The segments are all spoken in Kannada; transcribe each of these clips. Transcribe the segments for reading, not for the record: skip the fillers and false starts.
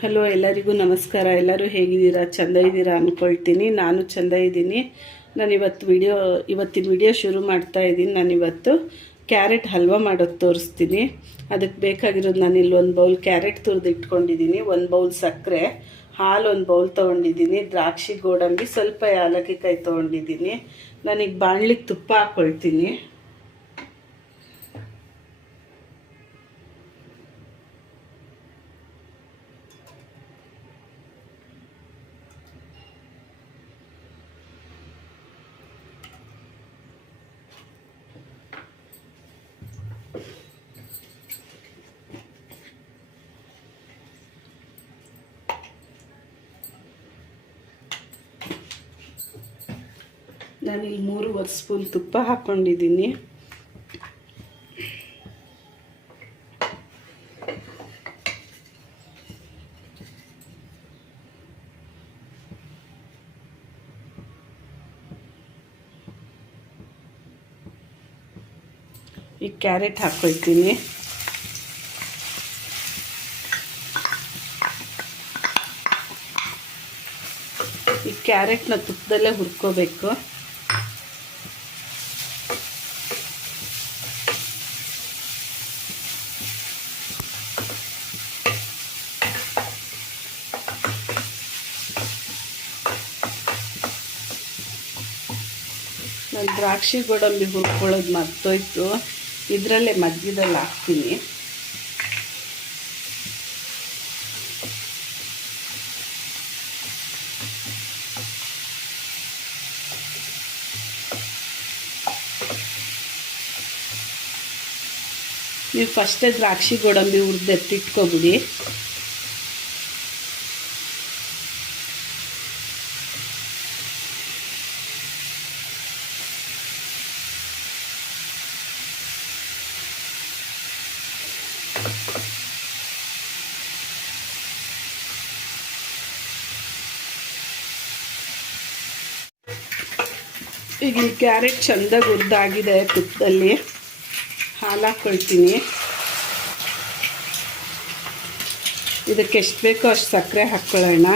ಹಲೋ, ಎಲ್ಲರಿಗೂ ನಮಸ್ಕಾರ. ಎಲ್ಲರೂ ಹೇಗಿದ್ದೀರಾ? ಚೆಂದ ಇದ್ದೀರಾ ಅಂದ್ಕೊಳ್ತೀನಿ. ನಾನು ಚೆಂದ ಇದ್ದೀನಿ. ನಾನು ಇವತ್ತಿನ ವಿಡಿಯೋ ಶುರು ಮಾಡ್ತಾ ಇದ್ದೀನಿ. ನಾನಿವತ್ತು ಕ್ಯಾರೆಟ್ ಹಲ್ವಾ ಮಾಡೋದು ತೋರಿಸ್ತೀನಿ. ಅದಕ್ಕೆ ಬೇಕಾಗಿರೋದು, ನಾನಿಲ್ಲಿ ಒಂದು ಬೌಲ್ ಕ್ಯಾರೆಟ್ ತುರಿದು ಇಟ್ಕೊಂಡಿದ್ದೀನಿ, ಒಂದು ಬೌಲ್ ಸಕ್ಕರೆ, ಹಾಲು ಒಂದು ಬೌಲ್ ತೊಗೊಂಡಿದ್ದೀನಿ, ದ್ರಾಕ್ಷಿ, ಗೋಡಂಬಿ, ಸ್ವಲ್ಪ ಏಲಕ್ಕಿ ಕಾಯಿ ತೊಗೊಂಡಿದ್ದೀನಿ. ನಾನೀಗ ಬಾಣಲಿಗೆ ತುಪ್ಪ ಹಾಕ್ಕೊಳ್ತೀನಿ. ನಾನಿಲ್ಲಿ 3 ಸ್ಪೂನ್ ತುಪ್ಪ ಹಾಕ್ಕೊಂಡಿದ್ದೀನಿ. ಈ ಕ್ಯಾರೆಟ್ ಹಾಕ್ಕೊಳ್ತೀನಿ. ಈ ಕ್ಯಾರೆಟ್ನ ತುಪ್ಪದಲ್ಲೇ ಹುರ್ಕೋಬೇಕು. ನಾನು ದ್ರಾಕ್ಷಿ ಗೋಡಂಬಿ ಹುರ್ಕೊಳ್ಳೋದು ಮರ್ತೋಯ್ತು, ಇದರಲ್ಲೇ ಮಧ್ಯದಲ್ಲಿ ಹಾಕ್ತೀನಿ. ನೀವು ಫಸ್ಟೇ ದ್ರಾಕ್ಷಿ ಗೋಡಂಬಿ ಹುರಿದೆತ್ತಿಟ್ಕೊಬಿಡಿ. ಈಗ ಈ ಕ್ಯಾರೆಟ್ ಚೆಂದಾಗಿ ಹುರಿದಾಗಿದೆ. ತುಪ್ಪದಲ್ಲಿ ಹಾಲು ಹಾಕ್ಕೊಳ್ತೀನಿ. ಇದಕ್ಕೆ ಎಷ್ಟು ಬೇಕೋ ಅಷ್ಟು ಸಕ್ಕರೆ ಹಾಕ್ಕೊಳ್ಳೋಣ.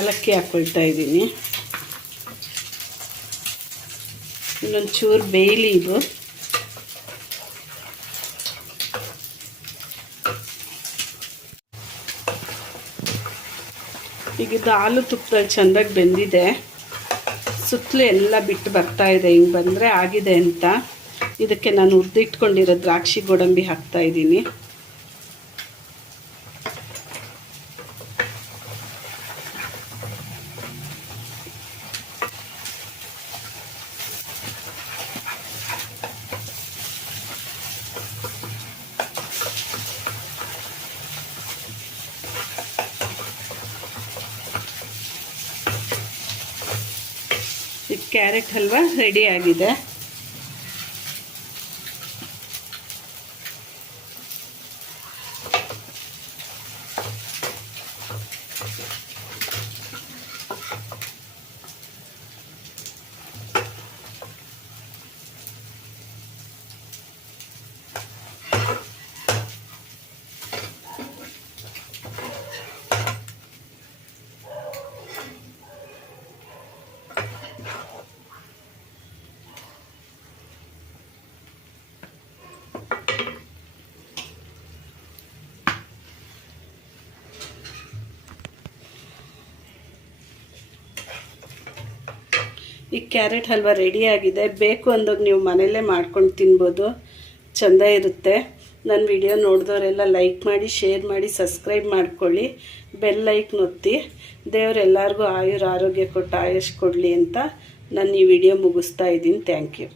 ಏಲಕ್ಕಿ ಹಾಕ್ಕೊಳ್ತಾ ಇದ್ದೀನಿ. ಇನ್ನೊಂದು ಚೂರು ಬೇಯಲಿ ಇದು. ಈಗ ಇದು ಹಾಲು ತುಪ್ಪದಲ್ಲಿ ಚೆಂದಾಗಿ ಬೆಂದಿದೆ. ಸುತ್ತಲೂ ಎಲ್ಲ ಬಿಟ್ಟು ಬರ್ತಾ ಇದೆ. ಹಿಂಗೆ ಬಂದರೆ ಆಗಿದೆ ಅಂತ. ಇದಕ್ಕೆ ನಾನು ಹುರಿದಿಟ್ಕೊಂಡಿರೋ ದ್ರಾಕ್ಷಿ ಗೋಡಂಬಿ ಹಾಕ್ತಾ ಇದ್ದೀನಿ. ಈ ಕ್ಯಾರೆಟ್ ಹಲ್ವಾ ರೆಡಿ ಆಗಿದೆ. ಈ ಕ್ಯಾರೆಟ್ ಹಲ್ವಾ ರೆಡಿಯಾಗಿದೆ. ಬೇಕು ಅಂದಾಗ ನೀವು ಮನೆಯಲ್ಲೇ ಮಾಡ್ಕೊಂಡು ತಿನ್ಬೋದು, ಚೆಂದ ಇರುತ್ತೆ. ನನ್ನ ವಿಡಿಯೋ ನೋಡಿದವರೆಲ್ಲ ಲೈಕ್ ಮಾಡಿ, ಶೇರ್ ಮಾಡಿ, ಸಬ್ಸ್ಕ್ರೈಬ್ ಮಾಡ್ಕೊಳ್ಳಿ, ಬೆಲ್ ಐಕನ್ ಒತ್ತಿ. ದೇವರೆಲ್ಲರಿಗೂ ಆಯುರ ಆರೋಗ್ಯ ಕೊಟ್ಟು ಆಯುಷ್ ಕೊಡಲಿ ಅಂತ ನಾನು ಈ ವಿಡಿಯೋ ಮುಗಿಸ್ತಾ ಇದ್ದೀನಿ. Thank you.